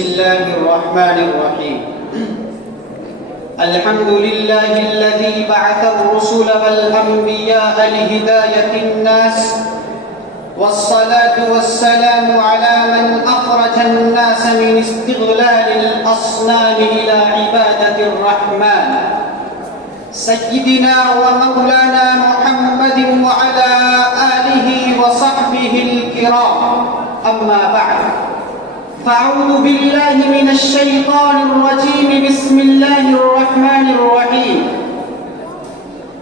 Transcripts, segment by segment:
الله الرحمن الرحيم. الحمد لله الذي بعث الرسل والأنبياء لهداية الناس، والصلاة والسلام على من أخرج الناس من استغلال الأصنام إلى عبادة الرحمن، سيدنا ومولانا محمد وعلى آله وصحبه الكرام. أما بعد، فأعوذ بالله من الشيطان الرجيم. بسم الله الرحمن الرحيم.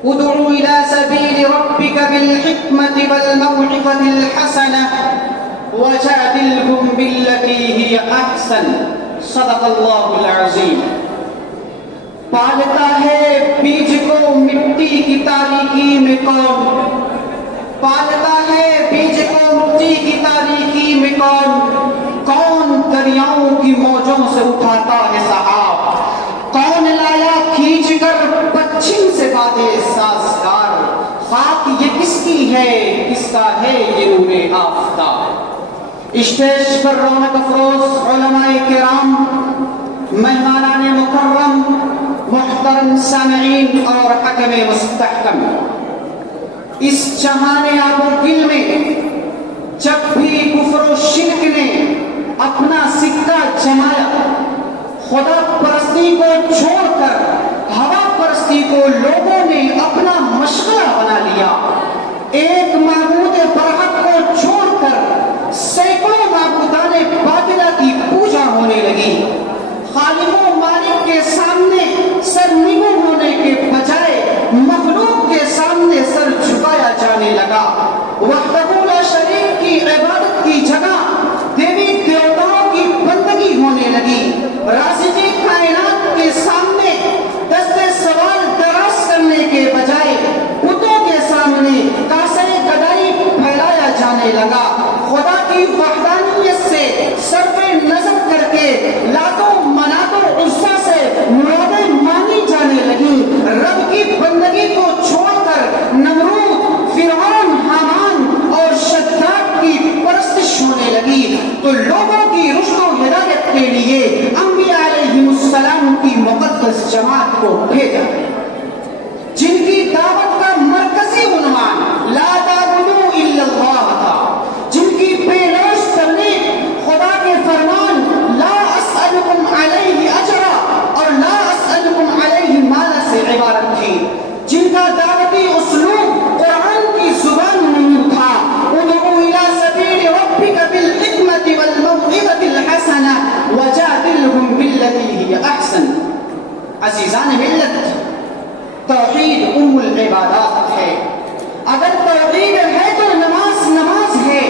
ادع إلى سبيل ربك بالحكمة والموعظة الحسنة وجادلهم بالتي هي أحسن. صدق الله العظيم. پالتا ہے بیج کو مٹی کی تاریکی میں کون، پالتا ہے بیج کو مٹی کی تاریکی میں کون، کون دریاؤں کی موجوں سے اٹھاتا ہے سحاب، کون لایا کھینچ کر پچھم سے بادے سازگار، خاک یہ کس کی ہے، کس کا ہے یہ نور آفتاب. اسٹیج پر رونق افروز علماء کرام، مہمانان مکرم، محترم سامعین اور حکم مستحکم، اس جہان آب و گل میں جب بھی کفر و شرک نے اپنا سکہ جمایا، خدا پرستی کو چھوڑ کر ہوا پرستی کو لوگوں نے اپنا مشغلہ بنا لیا، ایک معبود برحق کو چھوڑ کر سینکڑوں معبودان باطلہ کی پوجا ہونے لگی، خالق و مالک کے سامنے سر نگو ہونے کے بجائے مخلوق کے سامنے سر جھکایا جانے لگا، وحدہ لا شریک کی عبادت کی جگہ دیوی دیوتاؤں کی بندگی ہونے لگی، رازق کائنات کے سامنے دست سوال دراز کرنے کے بجائے بتوں کے سامنے کاسے گدائی پھیلایا جانے لگا، خدا کی وحدانیت سے صرف نظر کر کے لاتوں مناتوں عزا سے مرادیں مانی جانے لگی، رب کی بندگی کو چھوڑ کر نمرود، فرعون، حامان اور شداد کی پرستش ہونے لگی، تو لوگوں کی رشد و ہدایت کے لیے انبیاء علیہ السلام کی مقدس جماعت کو بھیجا، جن کی دعوت کا مرکزی عنوان لا تعبدوا الا اللہ تھا، جن کی پیروش تبلیغ خدا کے فرمان لا اسألکم علیہ اجرا اور لا اسألکم علیہ مالا سے عبارت تھی، جن کا دعوتی اسلوب قرآن کی زبان نہیں تھا، ادعو الی سبیل ربک بالحکمت والموعظۃ الحسنہ وجادلہم بالتی ہی احسن. عزیزان ملت، توحید ام العبادات ہے. اگر توحید ہے تو نماز نماز ہے،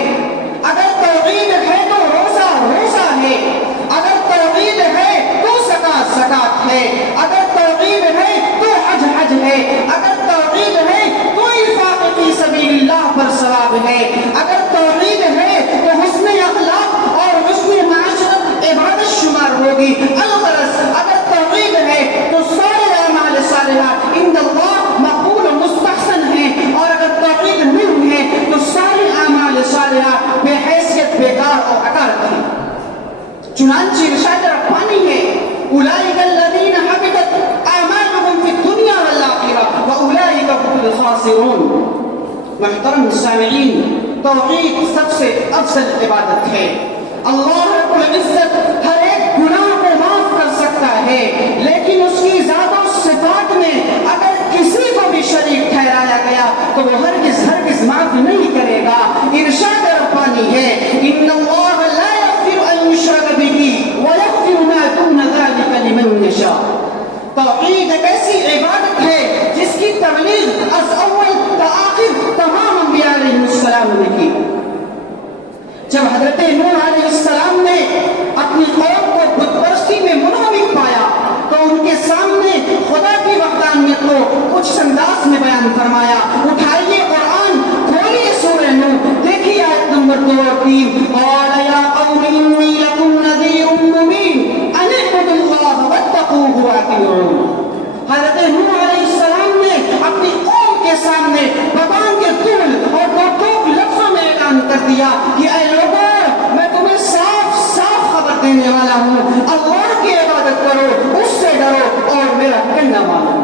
اگر توحید ہے تو روزہ روزہ ہے، اگر توحید ہے تو زکات زکات ہے، اگر توحید ہے تو حج حج ہے، اگر توحید ہے تو انفاق فی سبیل اللہ پر ثواب ہے، اگر توحید ہے تو حسن اخلاق اور حسن معاشرت عبادت شمار ہوگی. الغرض اگر توحید ہے تو سارے اعمال صالحہ عند اللہ مقبول و مستحسن ہیں، اور اگر توحید نہیں ہے تو سارے اعمال صالحہ بے حیثیت بیکار اور حقارت ہیں. چنانچہ ارشاد ربانی ہے اولئک الذین حبطت اعمالهم فی الدنیا والآخرہ واولئک هم الخاسرون. محترم سامعین، توحید سب سے افضل عبادت ہے. اللہ رب العزت ہر ایک گناہ کو معاف کر سکتا ہے، لیکن اس کی ذات و صفات میں اگر کسی کو بھی شریک ٹھہرایا گیا تو وہ ہرگز ہرگز معاف نہیں کرے گا. ارشاد ربانی ہے ان اللہ لا یغفر ان یشرک بہ ویغفر ما دون ذلک لمن یشاء. توحید ایک ایسی عبادت ہے جس کی تبلیغ از اول تا آخر تمام انبیاء علیہ السلام نے کی. جب حضرت نوح علیہ السلام نے اپنی قوم کو بت پرستی میں منہمک پایا تو ان کے سامنے خدا کی وحدانیت کو کچھ انداز میں بیان فرمایا. اٹھائیے قرآن، کھولیے سورہ نوح، دیکھیے آیت نمبر 2 اور 3. قال یا قوم انی لکم نذیر مبین ان اعبدوا اللہ واتقوہ واطیعون. حضرت نوح علیہ السلام نے اپنی قوم کے سامنے زبان کے طول اور دو لفظوں میں اعلان کر دیا کہ اے لوگوں، میں تمہیں صاف صاف خبر دینے والا ہوں، اللہ کی عبادت کرو، اس سے ڈرو اور میرا کہنا مانو۔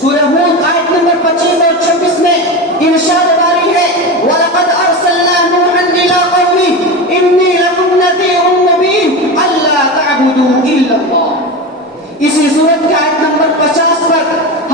سورہ ہود آیت نمبر 25 اور 26 میں ارشاد باری ہے وَلَقَدْ أَرْسَلْنَا نُوحًا إِلَىٰ قَوْمِهِ إِنِّي لَكُمْ نَذِيرٌ مُّبِينٌ أَلَّا تَعْبُدُوا إِلَّا اللَّهَ۔ اسی سورت کے آیت نمبر 50 پر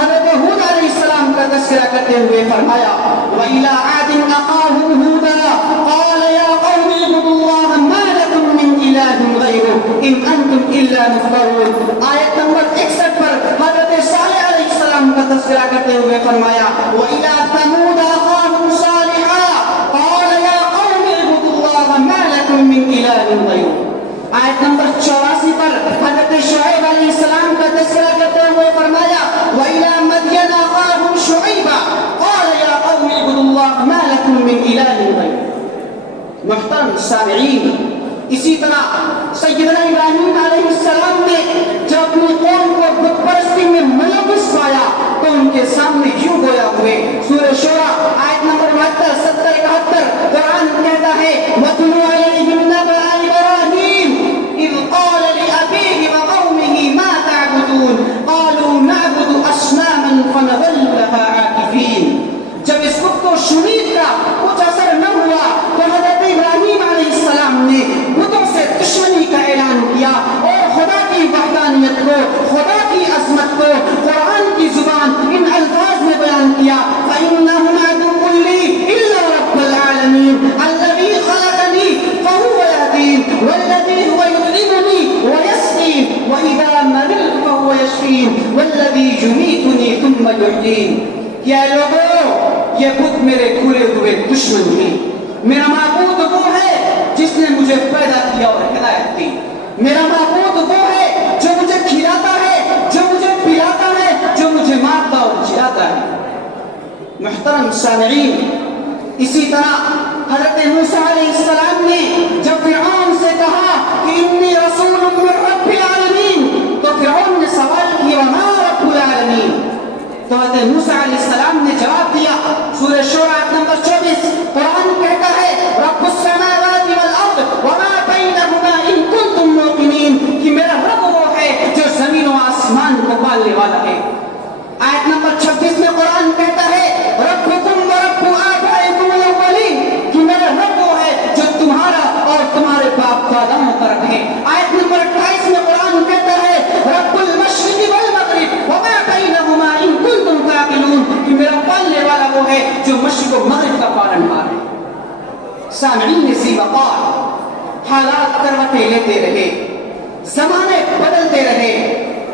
حضرت ہود علیہ السلام کا تذکرہ کرتے ہوئے فرمایا وَإِلَىٰ عَادٍ أَخَاهُمْ هُودًا قَالَ يَا قَوْمِ اعْبُدُوا اللَّهَ مَا لَكُم مِّنْ إِلَٰهٍ غَيْرُهُ إِنْ أَنتُمْ إِلَّا مُفْتَرُونَ۔ آیت نمبر 61 پر حضرت صالح علیہ السلام کا تذکرہ کرتے ہوئے فرمایا وَإِلَىٰ ثَمُودَ أَخَاهُمْ صَالِحًا قَالَ يَا قَوْمِ اعْبُدُوا اللَّهَ مَا لَكُم مِّنْ إِلَٰهٍ غَيْرُهُ۔ آیت نمبر 84 پر حضرت شعیب علیہ السلام کا تذکرہ کرتے ہوئے فرمایا وَإِلَىٰ مَدْيَنَ أَخَاهُمْ شُعَيْبًا قَالَ يَا قَوْمِ اعْبُدُوا اللَّهَ مَا لَكُم مِّنْ إِلَٰهٍ غَيْرُهُ۔ محترم سامعین، اسی طرح سیدنا ابراہیم علیہ السلام نے جب اپنی قوم کو بت پرستی میں ملوث پایا تو ان کے سامنے یوں گویا ہوئے۔ سورہ شورى آیت نمبر 72 70 71 قرآن کہتا ہے وَاتْلُ عَلَيْهِمْ نَبَأَ إِبْرَاهِيمَ إِذْ قَالَ لِأَبِيهِ وَقَوْمِهِ مَا تَعْبُدُونَ قَالُوا نَعْبُدُ أَصْنَامًا فَنَظَلُّ لَهَا عَاكِفِينَ۔ جب اس وقت کو شنید کا کچھ اثر نہ ہوا تو حضرت ابراہیم علیہ السلام نے بتوں سے دشمنی کا اعلان کیا اور خدا کی وحدانیت کو، خدا کی عظمت کو قرآن کی زبان ان الفاظ میں بیان کیا فَإِنَّهُمْ عَدُوٌّ لِّي إِلَّا رَبَّ الْعَالَمِينَ الَّذِي خَلَقَنِي فَهُوَ يَهْدِينِ وَالَّذِي هُوَ يُطْعِمُنِي وَيَسْقِينِ وَإِذَا مَرِضْتُ فَهُوَ يَشْفِينِ وَالَّذِي يُمِيتُنِي ثُمَّ يُحْيِينِ۔ کیا لوگوں، یہ بت میرے کھلے ہوئے دشمن ہیں۔ میرا معبود وہ ہے جس نے مجھے پیدا کیا اور ہدایت دی۔ میرا معبود وہ ہے جو مجھے کھلاتا ہے، جو مجھے پلاتا ہے، جو مجھے مارتا اور جلاتا ہے۔ محترم سامعین، اسی طرح حضرت موسیٰ علیہ السلام نے جب فرعون سے کہا کہ انی رسول من رب العالمین تو فرعون نے سوال کیا وما رب العالمین؟ تو حضرت موسیٰ علیہ السلام نے جواب دیا سورہ شورى آیت نمبر 24 قرآن کہتا ہے رب السماوات والارض وما بینہما ان کنتم موقنین کہ میرا رب وہ ہے جو زمین و آسمان کو پالنے والا ہے۔ آیت نمبر 26 میں قرآن کہتا ہے ربکم ورب آبائکم الاولین کہ میرا رب وہ ہے جو تمہارا اور تمہارے باپ داداؤں کا رب ہے۔ آیت نمبر 28 میں قرآن کہتا ہے رب المشرق والمغرب وما بینہما ان کنتم تعقلون کہ میرا پالنے والا وہ ہے جو مشرق و مغرب کا پالنہار ہے۔ سامعین ذی وقار، حالات کروٹیں لیتے رہے، زمانے بدلتے رہے،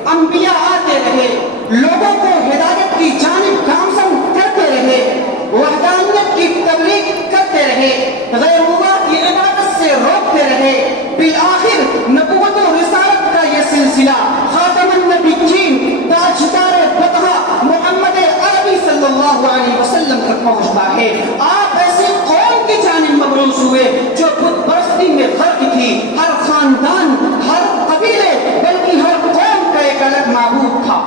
انبیاء آتے رہے، لوگوں کو ہدایت کی جانب گامزن کرتے رہے، وحدانیت کی تبلیغ کرتے رہے، غیر اللہ کی عبادت سے روکتے رہے، بالآخر نبوت و رسالت کا یہ سلسلہ خاتم النبیین تاجدار فتح محمد عربی صلی اللہ علیہ وسلم تک پہنچتا ہے۔ آپ ایسی قوم کی جانب مبعوث ہوئے جو بت پرستی میں غرق تھی، ہر خاندان، ہر قبیلے، بلکہ ہر قوم کا ایک الگ معبود تھا۔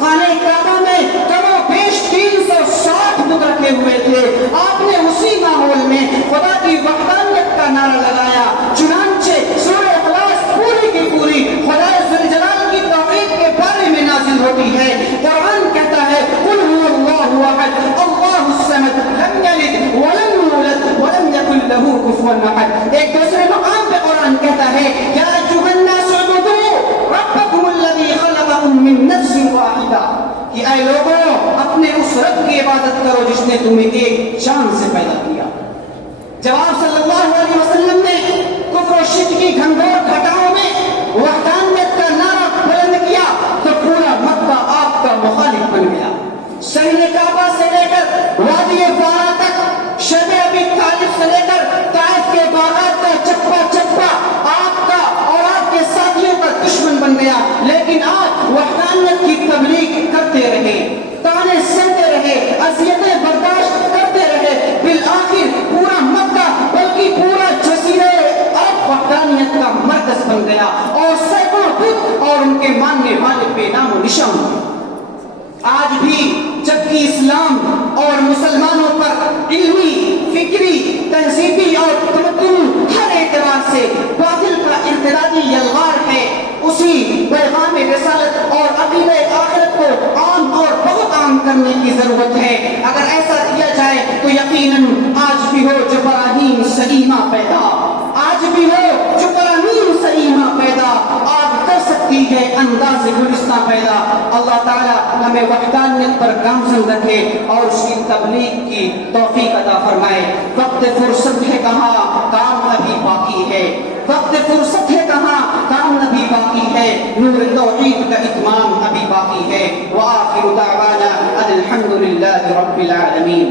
خانہ کعبہ میں کم و بیش 360 بت رکھے ہوئے تھے۔ آپ نے اسی ماحول میں خدا کی وحدانیت کا نعرہ لگایا، چنانچہ سورہ اخلاص پوری کی پوری خدا ذوالجلال کی توحید کے بارے میں نازل ہوتی ہے۔ قرآن کہتا ہے قل هو اللہ احد اللہ الصمد لم یلد ولم یولد ولم یکن له کفوا احد۔ ایک دوسرے مقام پہ قرآن کہتا ہے یا ایھا الناس اعبدوا ربکم الذی خلقکم من نفس واحدہ کہ اے لوگوں اپنے اس رب کی عبادت کرو جس نے تمہیں ایک جان سے پیدا کیا۔ جب آپ صلی اللہ علیہ وسلم نے کفر و شرک کی گھنگور گھٹاؤں میں وحدانیت کا نعرہ بلند کیا تو پورا مکہ آپ کا مخالف بن گیا۔ شہر کعبہ سے لے کر وادی فارا تک، شیب ابی طالب سے لے کر طائف کے باغات کا چپا چپا آپ کا اور آپ کے ساتھیوں کا دشمن بن گیا، لیکن آپ وحدانیت کی تبلیغ کرتے رہے، تانے سہتے رہے، اذیتیں برداشت کرتے رہے، بالآخر پورا مکہ بلکہ پورا جزیرہ عرب وحدانیت کا مرکز بن گیا اور سینکڑوں بت اور ان کے ماننے والے بے نام و نشان ہوئے۔ آج بھی جبکہ اسلام اور مسلمانوں پر علمی، فکری، تہذیبی اور تمدنی ہر اعتبار سے باطل کا انفرادی یلغار ہے اسی پیغام رسالت اور عقیدہ آخرت کو عام اور بہت عام کرنے کی ضرورت ہے۔ اگر ایسا کیا جائے تو یقیناً آج بھی ہو جو براہیم سلیمہ پیدا، آج بھی ہو جو براہیم سلیمہ پیدا، آج کر سکتی ہے انداز گلستہ پیدا۔ اللہ تعالی ہمیں وحدانیت پر گامزن رکھے اور اس کی تبلیغ کی توفیق عطا فرمائے۔ وقت فرصت ہے کہاں، کام ابھی باقی ہے، وقت فرصت ہے کہاں، کام ابھی باقی ہے، نور توحید کا اتمام ابھی باقی ہے۔ وآخر دعوانا ان الحمد للہ رب العالمین۔